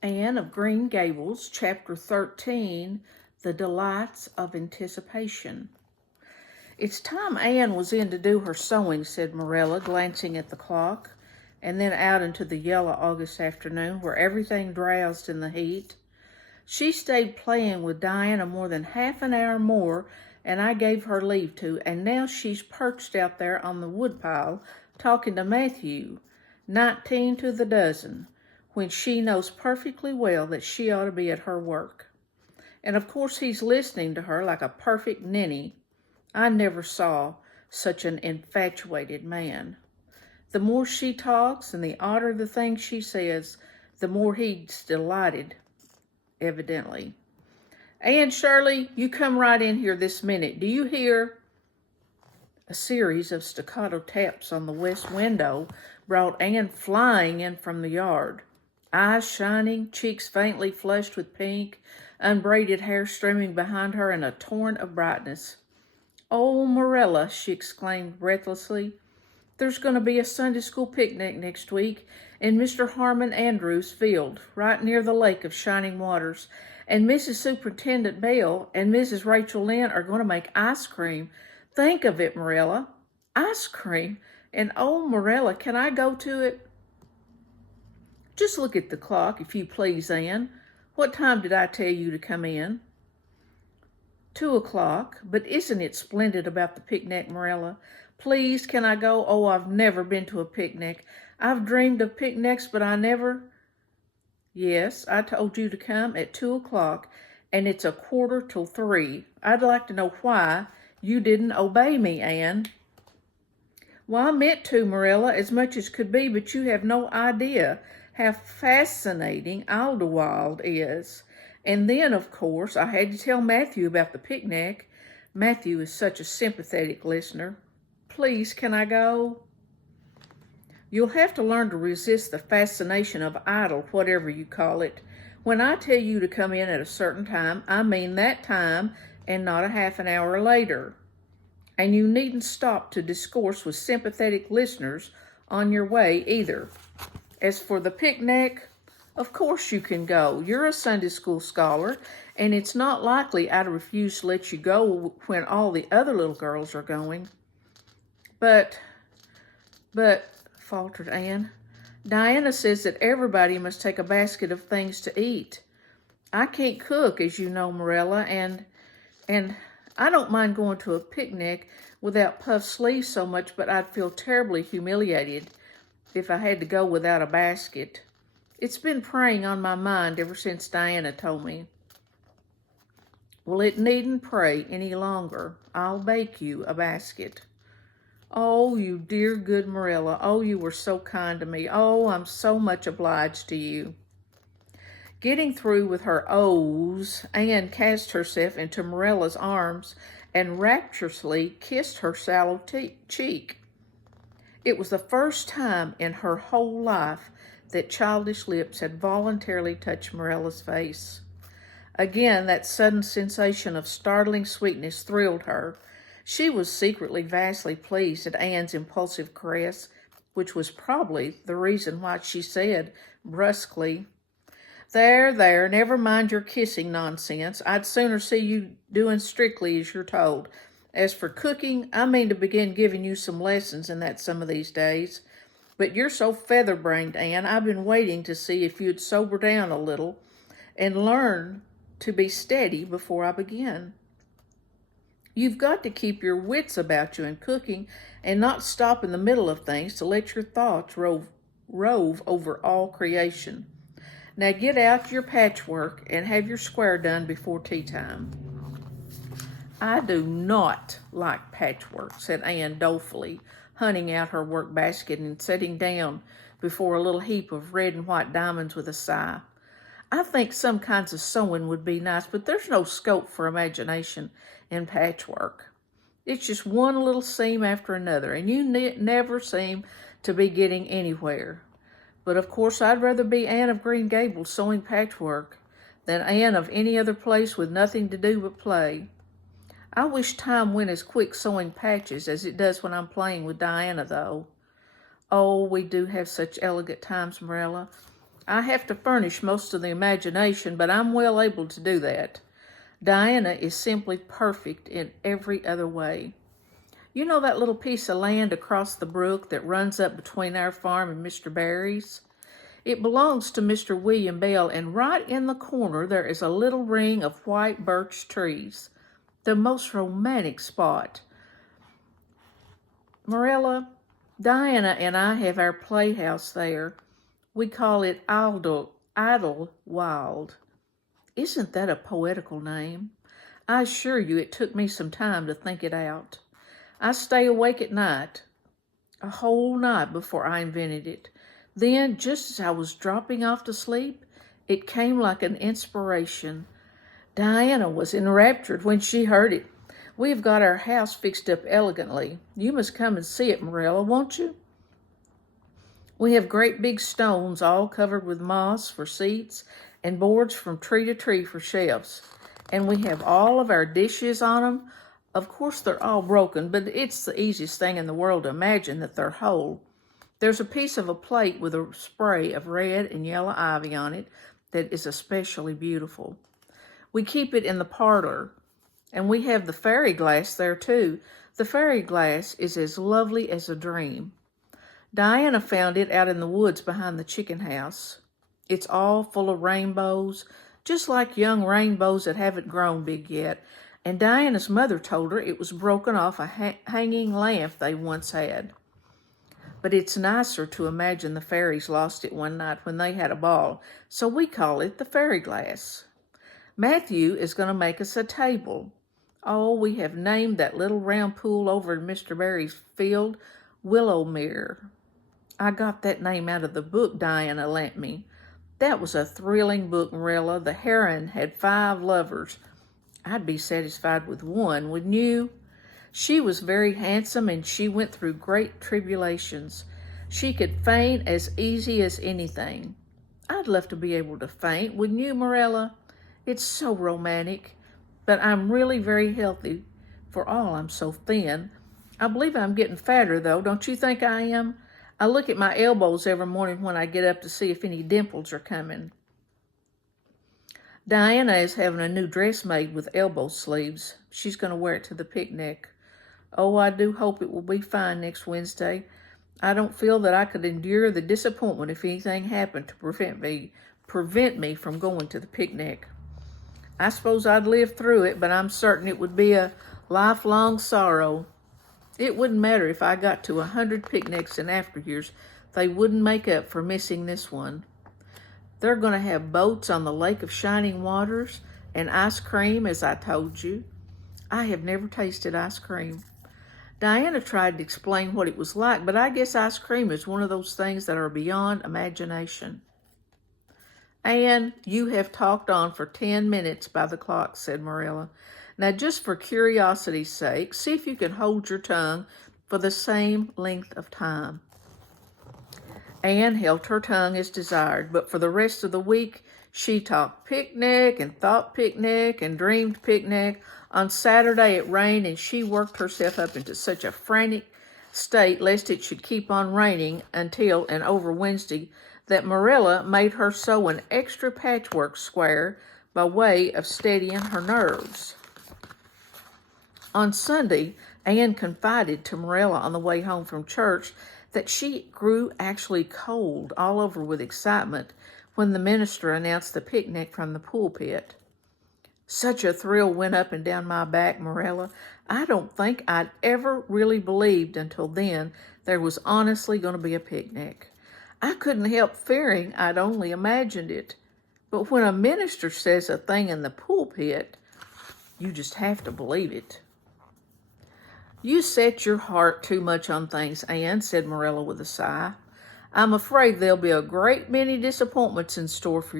Anne of Green Gables, Chapter 13, The Delights of Anticipation. It's time Anne was in to do her sewing, said Marilla, glancing at the clock, and then out into the yellow August afternoon where everything drowsed in the heat. She stayed playing with Diana more than half an hour more, and I gave her leave to, and now she's perched out there on the woodpile talking to Matthew, 19 to the dozen, when she knows perfectly well that she ought to be at her work. And of course he's listening to her like a perfect ninny. I never saw such an infatuated man. The more she talks and the odder the things she says, the more he's delighted, evidently. Anne Shirley, you come right in here this minute. Do you hear? A series of staccato taps on the west window brought Anne flying in from the yard. Eyes shining, cheeks faintly flushed with pink, unbraided hair streaming behind her in a torrent of brightness. "Oh, Marilla," she exclaimed breathlessly, "there's going to be a Sunday school picnic next week in Mr. Harmon Andrews' field, right near the Lake of Shining Waters, and Mrs. Superintendent Bell and Mrs. Rachel Lynde are going to make ice cream. Think of it, Marilla, ice cream, and oh, Marilla, can I go to it?" "Just look at the clock, if you please, Anne. What time did I tell you to come in?" 2 o'clock. But isn't it splendid about the picnic, Marilla? Please, can I go? Oh, I've never been to a picnic. I've dreamed of picnics, but I never... Yes, I told you to come at 2 o'clock, and it's 2:45. I'd like to know why you didn't obey me, Anne. Well, I meant to, Marilla, as much as could be, but you have no idea how fascinating Idlewild is. And then, of course, I had to tell Matthew about the picnic. Matthew is such a sympathetic listener. Please, can I go? You'll have to learn to resist the fascination of idle, whatever you call it. When I tell you to come in at a certain time, I mean that time and not a half an hour later. And you needn't stop to discourse with sympathetic listeners on your way either. As for the picnic, of course you can go. You're a Sunday school scholar, and it's not likely I'd refuse to let you go when all the other little girls are going. But, faltered Anne, Diana says that everybody must take a basket of things to eat. I can't cook, as you know, Marilla, and I don't mind going to a picnic without puffed sleeves so much, but I'd feel terribly humiliated if I had to go without a basket. It's been preying on my mind ever since Diana told me. Well, it needn't prey any longer. I'll bake you a basket. Oh, you dear good Marilla. Oh, you were so kind to me. Oh, I'm so much obliged to you. Getting through with her ohs, Anne cast herself into Marilla's arms and rapturously kissed her sallow cheek. It was the first time in her whole life that childish lips had voluntarily touched Marilla's face. Again, that sudden sensation of startling sweetness thrilled her. She was secretly vastly pleased at Anne's impulsive caress, which was probably the reason why she said brusquely, There, never mind your kissing nonsense. I'd sooner see you doing strictly as you're told. As for cooking, I mean to begin giving you some lessons in that some of these days. But you're so feather-brained, Anne, I've been waiting to see if you'd sober down a little and learn to be steady before I begin. You've got to keep your wits about you in cooking and not stop in the middle of things to let your thoughts rove over all creation. Now get out your patchwork and have your square done before tea time. I do not like patchwork, said Anne dolefully, hunting out her work basket and sitting down before a little heap of red and white diamonds with a sigh. I think some kinds of sewing would be nice, but there's no scope for imagination in patchwork. It's just one little seam after another, and you never seem to be getting anywhere. But of course, I'd rather be Anne of Green Gables sewing patchwork than Anne of any other place with nothing to do but play. I wish time went as quick sewing patches as it does when I'm playing with Diana, though. Oh, we do have such elegant times, Marilla. I have to furnish most of the imagination, but I'm well able to do that. Diana is simply perfect in every other way. You know that little piece of land across the brook that runs up between our farm and Mr. Barry's? It belongs to Mr. William Bell, and right in the corner there is a little ring of white birch trees. The most romantic spot. Marilla, Diana and I have our playhouse there. We call it Idlewild. Isn't that a poetical name? I assure you it took me some time to think it out. I stay awake at night, a whole night before I invented it. Then, just as I was dropping off to sleep, it came like an inspiration. Diana was enraptured when she heard it. We have got our house fixed up elegantly. You must come and see it, Marilla, won't you? We have great big stones all covered with moss for seats and boards from tree to tree for shelves. And we have all of our dishes on them. Of course, they're all broken, but it's the easiest thing in the world to imagine that they're whole. There's a piece of a plate with a spray of red and yellow ivy on it that is especially beautiful. We keep it in the parlor, and we have the fairy glass there too. The fairy glass is as lovely as a dream. Diana found it out in the woods behind the chicken house. It's all full of rainbows, just like young rainbows that haven't grown big yet, and Diana's mother told her it was broken off a hanging lamp they once had. But it's nicer to imagine the fairies lost it one night when they had a ball, so we call it the fairy glass. Matthew is going to make us a table. Oh, we have named that little round pool over in Mr. Barry's field Willowmere. I got that name out of the book Diana lent me. That was a thrilling book, Marilla. The heroine had 5 lovers. I'd be satisfied with one, wouldn't you? She was very handsome, and she went through great tribulations. She could faint as easy as anything. I'd love to be able to faint, wouldn't you, Marilla? It's so romantic. But I'm really very healthy, for all I'm so thin. I believe I'm getting fatter, though. Don't you think I am? I look at my elbows every morning when I get up to see if any dimples are coming. Diana is having a new dress made with elbow sleeves. She's going to wear it to the picnic. Oh, I do hope it will be fine next Wednesday. I don't feel that I could endure the disappointment if anything happened to prevent me from going to the picnic. I suppose I'd live through it, but I'm certain it would be a lifelong sorrow. It wouldn't matter if I got to 100 picnics in after years. They wouldn't make up for missing this one. They're going to have boats on the Lake of Shining Waters and ice cream, as I told you. I have never tasted ice cream. Diana tried to explain what it was like, but I guess ice cream is one of those things that are beyond imagination. Anne, you have talked on for 10 minutes by the clock, said Marilla. Now, just for curiosity's sake, see if you can hold your tongue for the same length of time. Anne held her tongue as desired, but for the rest of the week, she talked picnic and thought picnic and dreamed picnic. On Saturday, it rained, and she worked herself up into such a frantic state lest it should keep on raining until and over Wednesday that Marilla made her sew an extra patchwork square by way of steadying her nerves. On Sunday, Anne confided to Marilla on the way home from church that she grew actually cold all over with excitement when the minister announced the picnic from the pulpit. Such a thrill went up and down my back, Marilla. I don't think I'd ever really believed until then there was honestly going to be a picnic. I couldn't help fearing I'd only imagined it. But when a minister says a thing in the pulpit, you just have to believe it. You set your heart too much on things, Anne, said Marilla with a sigh. I'm afraid there'll be a great many disappointments in store for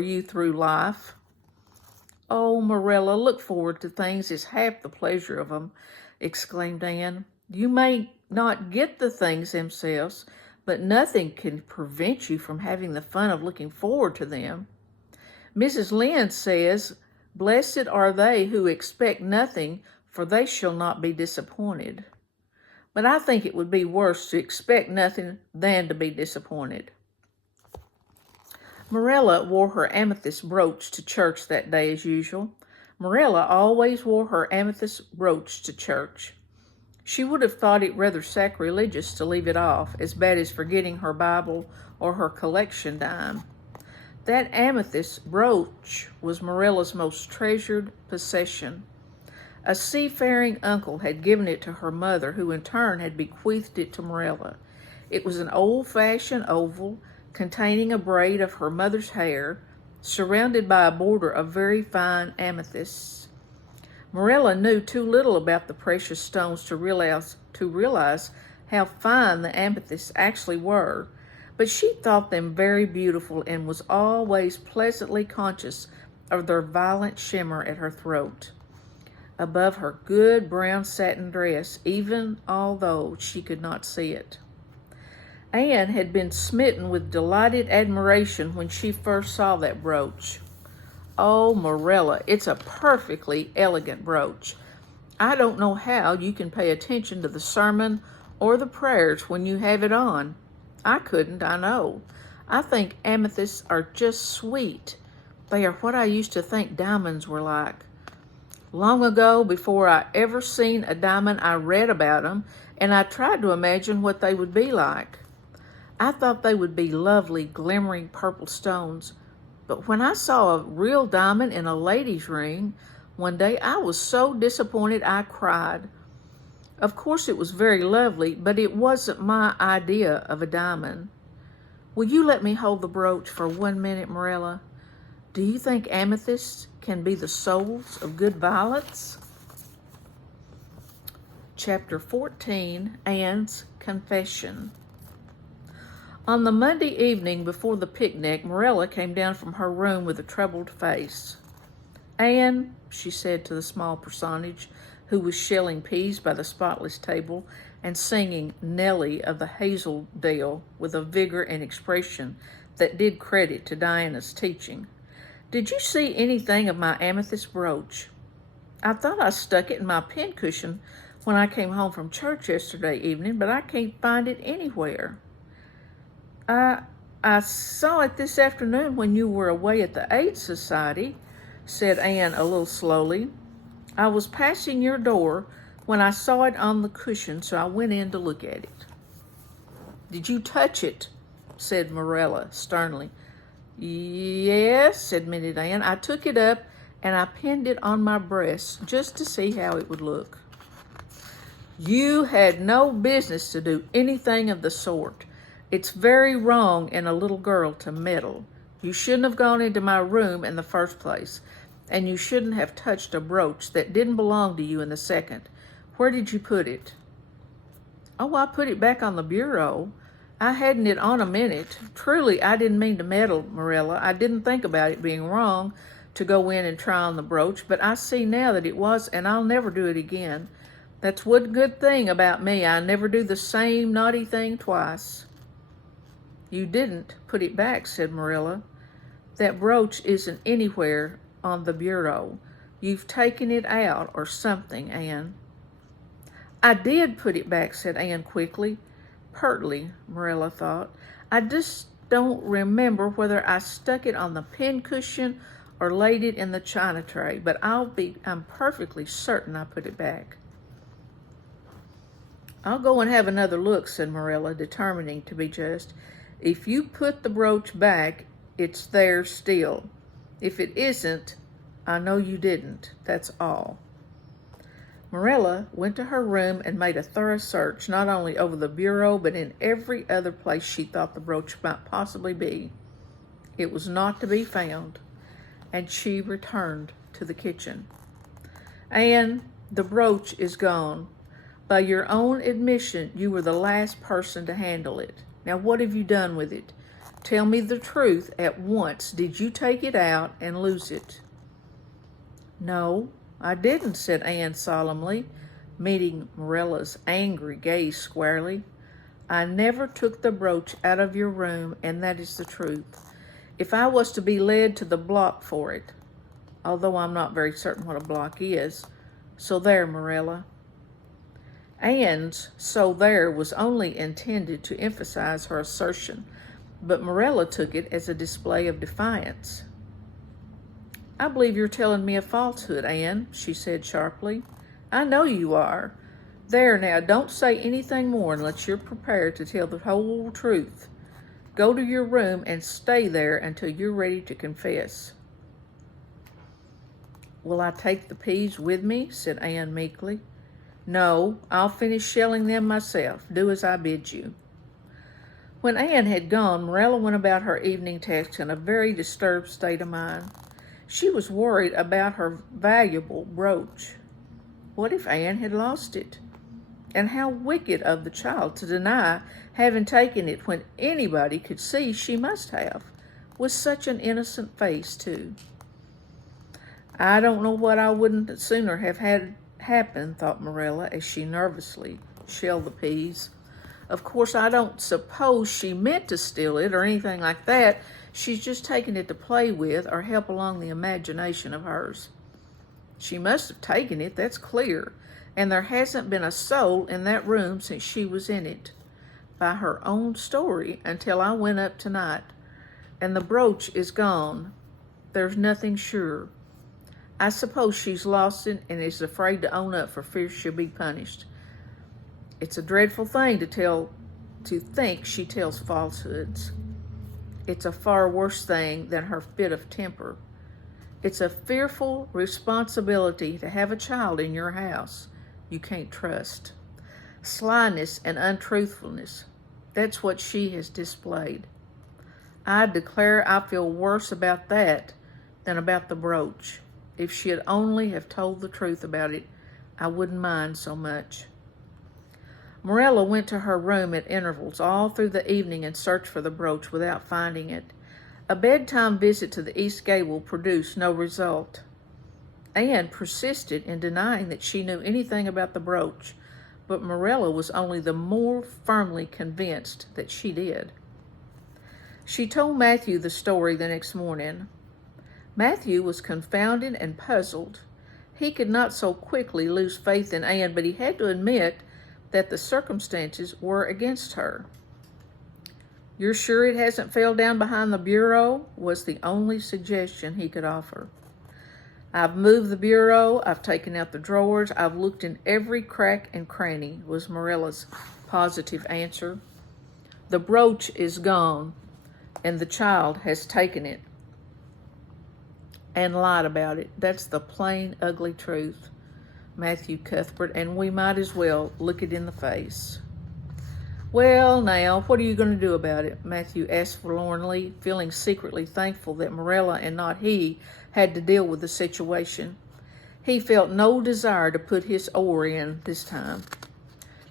you through life. Oh, Marilla, look forward to things is half the pleasure of them, exclaimed Anne. You may not get the things themselves, but nothing can prevent you from having the fun of looking forward to them. Mrs. Lynde says, blessed are they who expect nothing, for they shall not be disappointed. But I think it would be worse to expect nothing than to be disappointed. Marilla wore her amethyst brooch to church that day as usual. Marilla always wore her amethyst brooch to church. She would have thought it rather sacrilegious to leave it off, as bad as forgetting her Bible or her collection dime. That amethyst brooch was Marilla's most treasured possession. A seafaring uncle had given it to her mother, who in turn had bequeathed it to Marilla. It was an old-fashioned oval containing a braid of her mother's hair, surrounded by a border of very fine amethysts. Marilla knew too little about the precious stones to realize how fine the amethysts actually were, but she thought them very beautiful and was always pleasantly conscious of their violent shimmer at her throat, above her good brown satin dress, even although she could not see it. Anne had been smitten with delighted admiration when she first saw that brooch. "Oh, Marilla, it's a perfectly elegant brooch. I don't know how you can pay attention to the sermon or the prayers when you have it on. I couldn't, I know. I think amethysts are just sweet. They are what I used to think diamonds were like. Long ago, before I ever seen a diamond, I read about them, and I tried to imagine what they would be like. I thought they would be lovely, glimmering purple stones. But when I saw a real diamond in a lady's ring one day, I was so disappointed I cried. Of course it was very lovely, but it wasn't my idea of a diamond. Will you let me hold the brooch for 1 minute, Marilla? Do you think amethysts can be the souls of good violets?" Chapter 14, Anne's Confession. On the Monday evening before the picnic, Marilla came down from her room with a troubled face. "Anne," she said to the small personage who was shelling peas by the spotless table and singing Nellie of the Hazeldale with a vigor and expression that did credit to Diana's teaching, "did you see anything of my amethyst brooch? I thought I stuck it in my pincushion when I came home from church yesterday evening, but I can't find it anywhere." I saw it this afternoon when you were away at the Aid Society," said Anne a little slowly. "I was passing your door when I saw it on the cushion, so I went in to look at it." "Did you touch it?" said Marilla sternly. "Yes," admitted Anne. "I took it up and I pinned it on my breast just to see how it would look." "You had no business to do anything of the sort. It's very wrong in a little girl to meddle. You shouldn't have gone into my room in the first place, and you shouldn't have touched a brooch that didn't belong to you in the second. Where did you put it?" "Oh, I put it back on the bureau. I hadn't it on a minute. Truly, I didn't mean to meddle, Marilla. I didn't think about it being wrong to go in and try on the brooch, but I see now that it was, and I'll never do it again. That's one good thing about me. I never do the same naughty thing twice." "You didn't put it back," said Marilla. "That brooch isn't anywhere on the bureau. You've taken it out or something, Anne." "I did put it back," said Anne quickly. Pertly, Marilla thought. "I just don't remember whether I stuck it on the pincushion or laid it in the china tray, but I'm perfectly certain I put it back." "I'll go and have another look," said Marilla, determining to be just. "If you put the brooch back, it's there still. If it isn't, I know you didn't. That's all." Marilla went to her room and made a thorough search, not only over the bureau, but in every other place she thought the brooch might possibly be. It was not to be found, and she returned to the kitchen. "Anne, the brooch is gone. By your own admission, you were the last person to handle it. Now, what have you done with it? Tell me the truth at once. Did you take it out and lose it?" "No, I didn't," said Anne solemnly, meeting Marilla's angry gaze squarely. "I never took the brooch out of your room, and that is the truth. If I was to be led to the block for it, although I'm not very certain what a block is, so there, Marilla." Anne's "so there" was only intended to emphasize her assertion, but Morella took it as a display of defiance. "I believe you're telling me a falsehood, Anne," she said sharply. "I know you are. There now, don't say anything more unless you're prepared to tell the whole truth. Go to your room and stay there until you're ready to confess." "Will I take the peas with me?" said Anne meekly. "No, I'll finish shelling them myself. Do as I bid you." When Anne had gone, Morella went about her evening task in a very disturbed state of mind. She was worried about her valuable brooch. What if Anne had lost it? And how wicked of the child to deny having taken it when anybody could see she must have, with such an innocent face, too. "I don't know what I wouldn't sooner have had happen," thought Morella as she nervously shelled the peas. "Of course, I don't suppose she meant to steal it or anything like that. She's just taken it to play with or help along the imagination of hers. She must have taken it, that's clear, and there hasn't been a soul in that room since she was in it, by her own story, until I went up tonight. And the brooch is gone. There's nothing sure. I suppose she's lost it and is afraid to own up for fear she'll be punished. It's a dreadful thing to think she tells falsehoods. It's a far worse thing than her fit of temper. It's a fearful responsibility to have a child in your house you can't trust. Slyness and untruthfulness, that's what she has displayed. I declare I feel worse about that than about the brooch. If she'd only have told the truth about it, I wouldn't mind so much." Morella went to her room at intervals all through the evening and searched for the brooch without finding it. A bedtime visit to the east gable produced no result. Anne persisted in denying that she knew anything about the brooch, but Morella was only the more firmly convinced that she did. She told Matthew the story the next morning. Matthew was confounded and puzzled. He could not so quickly lose faith in Anne, but he had to admit that the circumstances were against her. "You're sure it hasn't fell down behind the bureau?" was the only suggestion he could offer. "I've moved the bureau, I've taken out the drawers, I've looked in every crack and cranny," was Morella's positive answer. "The brooch is gone, and the child has taken it and lied about it. That's the plain, ugly truth, Matthew Cuthbert, and we might as well look it in the face." "Well, now, what are you going to do about it?" Matthew asked forlornly, feeling secretly thankful that Morella and not he had to deal with the situation. He felt no desire to put his oar in this time.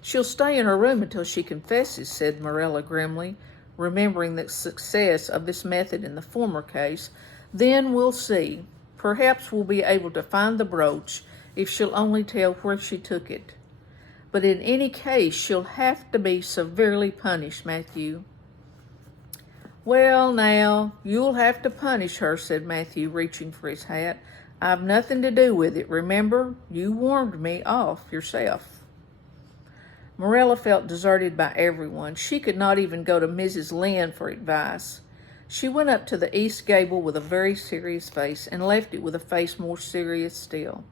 "She'll stay in her room until she confesses," said Morella grimly, remembering the success of this method in the former case. "Then we'll see. Perhaps we'll be able to find the brooch if she'll only tell where she took it. But in any case, she'll have to be severely punished, Matthew." "Well, now, you'll have to punish her," said Matthew, reaching for his hat. "I've nothing to do with it. Remember, you warned me off yourself." Morella felt deserted by everyone. She could not even go to Mrs. Lynde for advice. She went up to the east gable with a very serious face and left it with a face more serious still.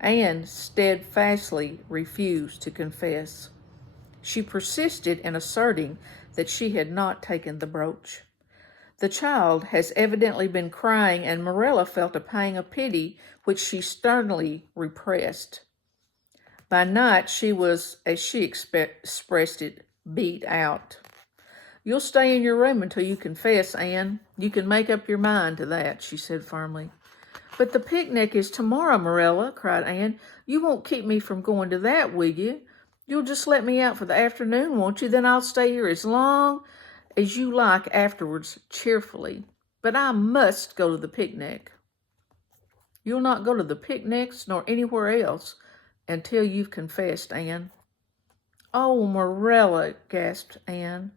Anne steadfastly refused to confess. She persisted in asserting that she had not taken the brooch. The child has evidently been crying, and Morella felt a pang of pity which she sternly repressed. By night she was, as she expressed it, beat out. "You'll stay in your room until you confess, Anne. You can make up your mind to that," she said firmly. "But the picnic is tomorrow, Morella," cried Anne. "You won't keep me from going to that, will you? You'll just let me out for the afternoon, won't you? Then I'll stay here as long as you like afterwards, cheerfully. But I must go to the picnic." "You'll not go to the picnics nor anywhere else until you've confessed, Anne." "Oh, Morella," gasped Anne.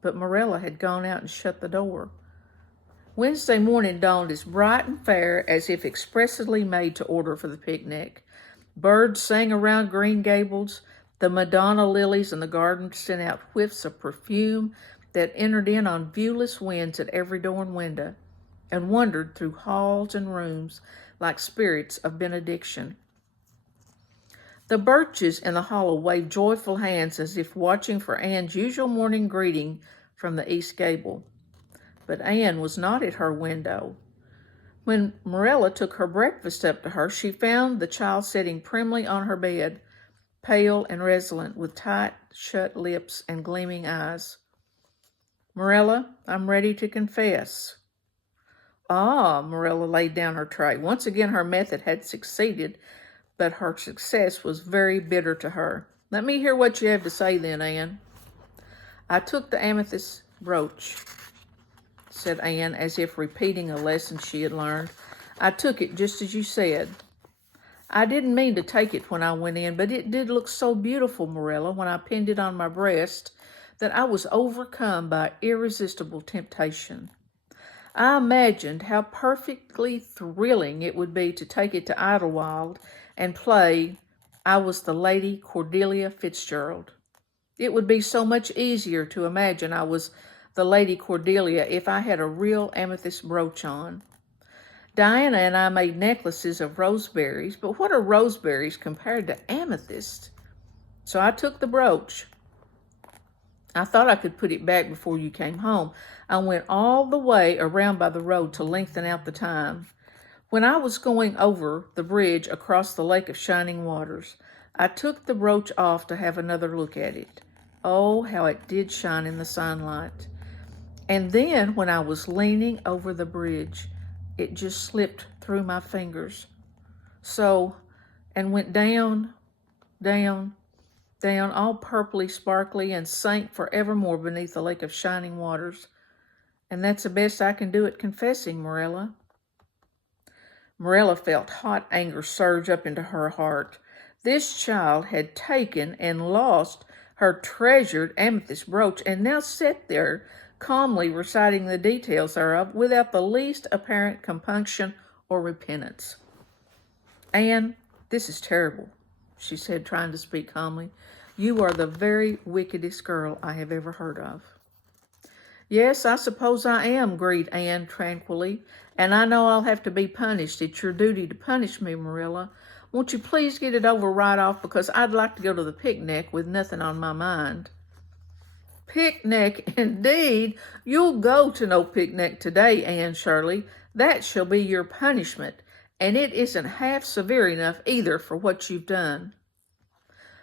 But Morella had gone out and shut the door. Wednesday morning dawned as bright and fair as if expressly made to order for the picnic. Birds sang around Green Gables. The Madonna lilies in the garden sent out whiffs of perfume, that entered in on viewless winds at every door and window, and wandered through halls and rooms like spirits of benediction. The birches in the hollow waved joyful hands as if watching for Anne's usual morning greeting from the east gable. But Anne was not at her window. When Marilla took her breakfast up to her, she found the child sitting primly on her bed, pale and resolute, with tight shut lips and gleaming eyes. "Marilla, I'm ready to confess." "Ah," Marilla laid down her tray. Once again her method had succeeded, but her success was very bitter to her. "Let me hear what you have to say then, Anne." "I took the amethyst brooch," said Anne, as if repeating a lesson she had learned. "I took it just as you said. I didn't mean to take it when I went in, but it did look so beautiful, Marilla, when I pinned it on my breast, that I was overcome by irresistible temptation. I imagined how perfectly thrilling it would be to take it to Idlewild and play I was the Lady Cordelia Fitzgerald. It would be so much easier to imagine I was the Lady Cordelia if I had a real amethyst brooch on. Diana and I made necklaces of roseberries, but what are roseberries compared to amethyst? So I took the brooch. I thought I could put it back before you came home. I went all the way around by the road to lengthen out the time. When I was going over the bridge across the Lake of Shining Waters, I took the brooch off to have another look at it. Oh, how it did shine in the sunlight. And then when I was leaning over the bridge, it just slipped through my fingers. So, and went down, down, down, all purpley, sparkly, and sank forevermore beneath the Lake of Shining Waters. And that's the best I can do at confessing, Marilla." Marilla felt hot anger surge up into her heart. This child had taken and lost her treasured amethyst brooch and now sat there calmly reciting the details thereof without the least apparent compunction or repentance. "Anne, this is terrible," she said, trying to speak calmly. "You are the very wickedest girl I have ever heard of." "Yes, I suppose I am," agreed Anne tranquilly, "and I know I'll have to be punished. It's your duty to punish me, Marilla. Won't you please get it over right off, because I'd like to go to the picnic with nothing on my mind." "Picnic, indeed! You'll go to no picnic today, Anne Shirley. That shall be your punishment, and it isn't half severe enough either for what you've done."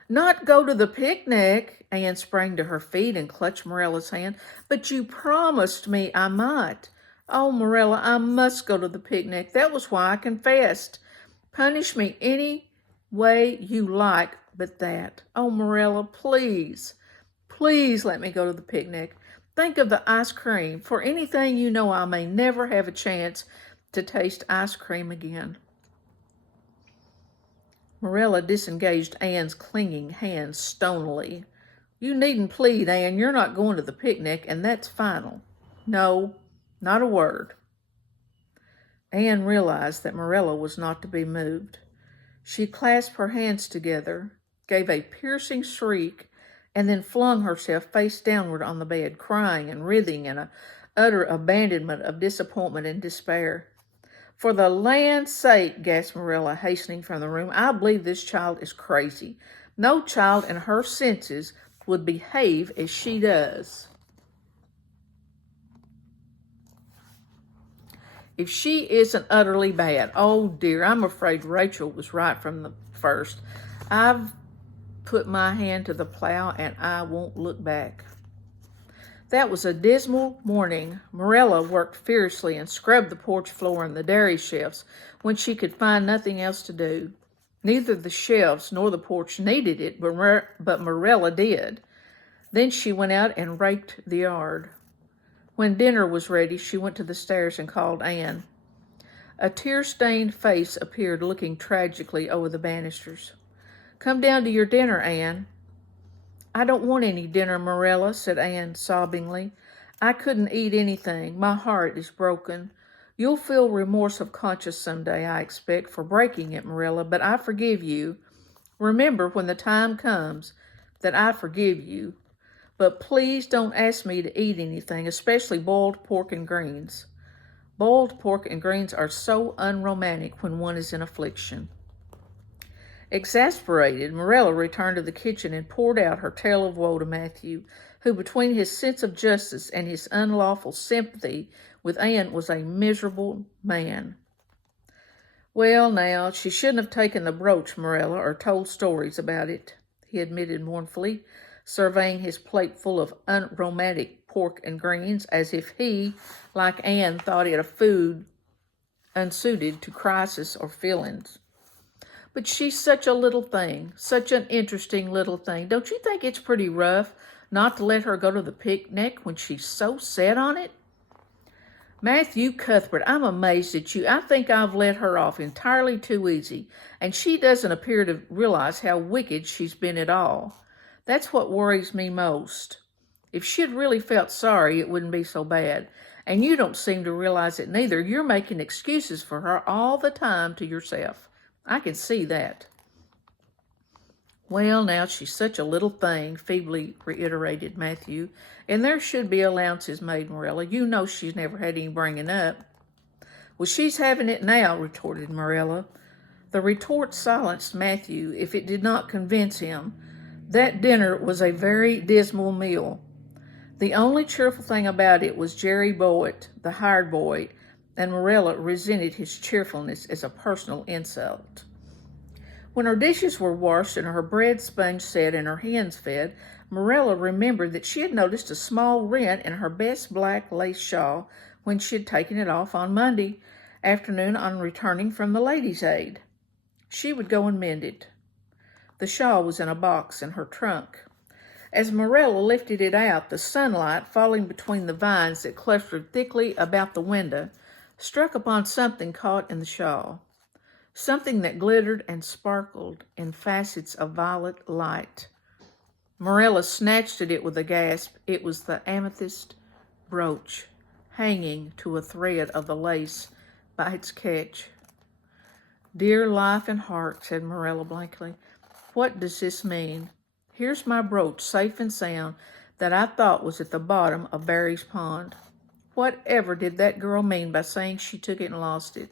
"Not go to the picnic?" Anne sprang to her feet and clutched Marilla's hand. "But you promised me I might. Oh, Marilla, I must go to the picnic. That was why I confessed. Punish me any way you like but that. Oh, Marilla, please, please let me go to the picnic. Think of the ice cream. For anything you know, I may never have a chance to taste ice cream again." Marilla disengaged Anne's clinging hand stonily. "You needn't plead, Anne. You're not going to the picnic, and that's final. No, not a word." Anne realized that Marilla was not to be moved. She clasped her hands together, gave a piercing shriek, and then flung herself face downward on the bed, crying and writhing in an utter abandonment of disappointment and despair. "For the land's sake," gasped Marilla, hastening from the room, "I believe this child is crazy. No child in her senses would behave as she does. If she isn't utterly bad. Oh dear, I'm afraid Rachel was right from the first. I've put my hand to the plow and I won't look back." That was a dismal morning. Marilla worked fiercely and scrubbed the porch floor and the dairy shelves when she could find nothing else to do. Neither the shelves nor the porch needed it, but Marilla did. Then she went out and raked the yard. When dinner was ready, she went to the stairs and called Anne. A tear-stained face appeared, looking tragically over the banisters. "Come down to your dinner, Anne." "I don't want any dinner, Marilla," said Anne sobbingly. "I couldn't eat anything. My heart is broken. You'll feel remorse of conscience someday, I expect, for breaking it, Marilla, but I forgive you. Remember, when the time comes, that I forgive you. but please don't ask me to eat anything, especially boiled pork and greens. Boiled pork and greens are so unromantic when one is in affliction. Exasperated, Morella returned to the kitchen and poured out her tale of woe to Matthew, who, between his sense of justice and his unlawful sympathy with Anne, was a miserable man. Well, now, she shouldn't have taken the brooch, Morella, or told stories about it, he admitted mournfully, surveying his plate full of unromantic pork and greens as if he, like Anne, thought it a food unsuited to crisis or feelings. But she's such a little thing, such an interesting little thing. Don't you think it's pretty rough not to let her go to the picnic when she's so set on it? Matthew Cuthbert, I'm amazed at you. I think I've let her off entirely too easy, and she doesn't appear to realize how wicked she's been at all. That's what worries me most. If she'd really felt sorry, it wouldn't be so bad. And you don't seem to realize it neither. You're making excuses for her all the time to yourself. I can see that. Well, now, she's such a little thing, feebly reiterated Matthew, and there should be allowances made, Morella. You know she's never had any bringing up. Well, she's having it now, retorted Morella. The retort silenced Matthew, if it did not convince him. That dinner was a very dismal meal. The only cheerful thing about it was Jerry Bowitt, the hired boy, and Morella resented his cheerfulness as a personal insult. When her dishes were washed and her bread sponge set and her hens fed, Morella remembered that she had noticed a small rent in her best black lace shawl when she had taken it off on Monday afternoon on returning from the Ladies' Aid. She would go and mend it. The shawl was in a box in her trunk. As Morella lifted it out, the sunlight, falling between the vines that clustered thickly about the window, struck upon something caught in the shawl. Something that glittered and sparkled in facets of violet light. Morella snatched at it with a gasp. It was the amethyst brooch, hanging to a thread of the lace by its catch. Dear life and heart, said Morella blankly, what does this mean? Here's my brooch, safe and sound, that I thought was at the bottom of Barry's pond. Whatever did that girl mean by saying she took it and lost it?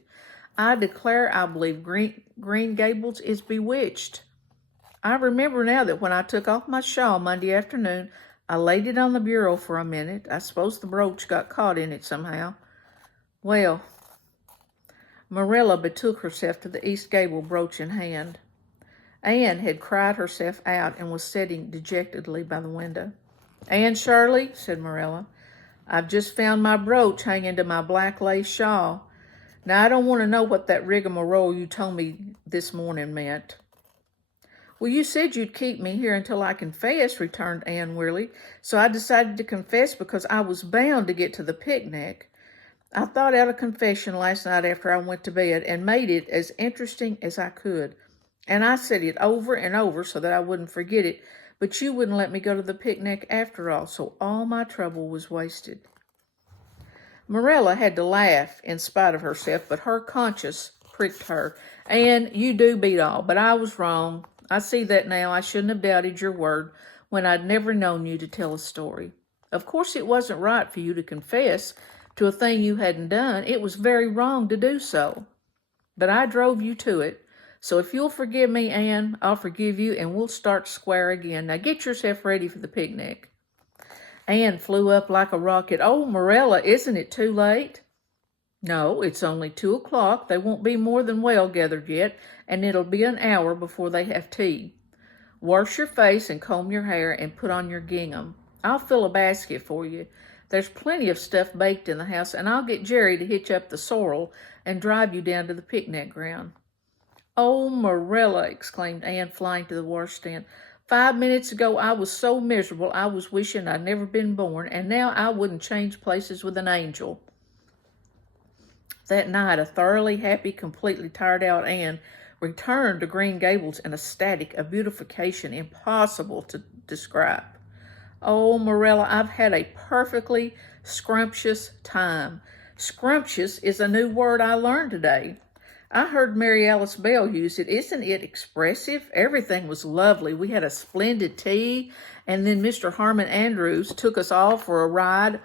I declare I believe Green Gables is bewitched. I remember now that when I took off my shawl Monday afternoon, I laid it on the bureau for a minute. I suppose the brooch got caught in it somehow. Well, Morella betook herself to the East Gable brooch in hand. Anne had cried herself out and was sitting dejectedly by the window. Anne Shirley, said Morella, I've just found my brooch hanging to my black lace shawl. Now, I don't want to know what that rigmarole you told me this morning meant. Well, you said you'd keep me here until I confessed, returned Anne wearily, so I decided to confess because I was bound to get to the picnic. I thought out a confession last night after I went to bed and made it as interesting as I could. And I said it over and over so that I wouldn't forget it, but you wouldn't let me go to the picnic after all, so all my trouble was wasted. Morella had to laugh in spite of herself, but her conscience pricked her. Anne, you do beat all, but I was wrong. I see that now. I shouldn't have doubted your word when I'd never known you to tell a story. Of course, it wasn't right for you to confess to a thing you hadn't done. It was very wrong to do so. But I drove you to it. So if you'll forgive me, Anne, I'll forgive you, and we'll start square again. Now get yourself ready for the picnic. Anne flew up like a rocket. Oh, Morella, isn't it too late? No, it's only 2:00. They won't be more than well gathered yet, and it'll be an hour before they have tea. Wash your face and comb your hair and put on your gingham. I'll fill a basket for you. There's plenty of stuff baked in the house, and I'll get Jerry to hitch up the sorrel and drive you down to the picnic ground. Oh, Morella, exclaimed Anne, flying to the washstand. 5 minutes ago, I was so miserable I was wishing I'd never been born, and now I wouldn't change places with an angel. That night, a thoroughly happy, completely tired out Anne returned to Green Gables in a static of beautification impossible to describe. Oh, Morella, I've had a perfectly scrumptious time. Scrumptious is a new word I learned today. I heard Mary Alice Bell use it. Isn't it expressive? Everything was lovely. We had a splendid tea, and then Mr. Harmon Andrews took us all for a ride,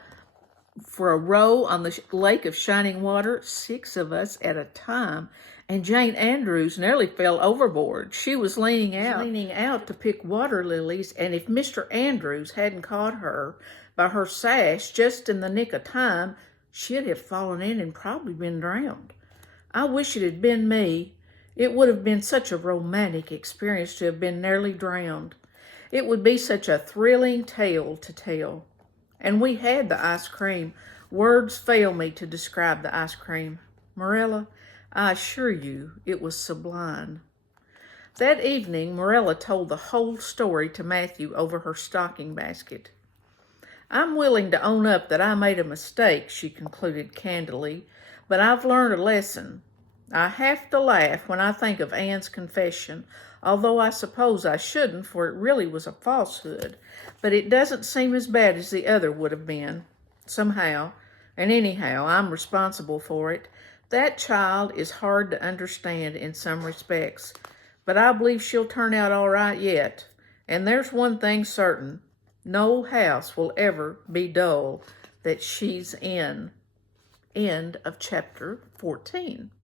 for a row on the lake of shining water, 6 of us at a time, and Jane Andrews nearly fell overboard. She was leaning out to pick water lilies, and if Mr. Andrews hadn't caught her by her sash just in the nick of time, she'd have fallen in and probably been drowned. I wish it had been me. It would have been such a romantic experience to have been nearly drowned. It would be such a thrilling tale to tell. And we had the ice cream. Words fail me to describe the ice cream. Marilla, I assure you it was sublime. That evening, Marilla told the whole story to Matthew over her stocking basket. I'm willing to own up that I made a mistake, she concluded candidly, but I've learned a lesson. I have to laugh when I think of Anne's confession, although I suppose I shouldn't, for it really was a falsehood. But it doesn't seem as bad as the other would have been, somehow, and anyhow, I'm responsible for it. That child is hard to understand in some respects, but I believe she'll turn out all right yet. And there's one thing certain. No house will ever be dull that she's in. End of chapter 14.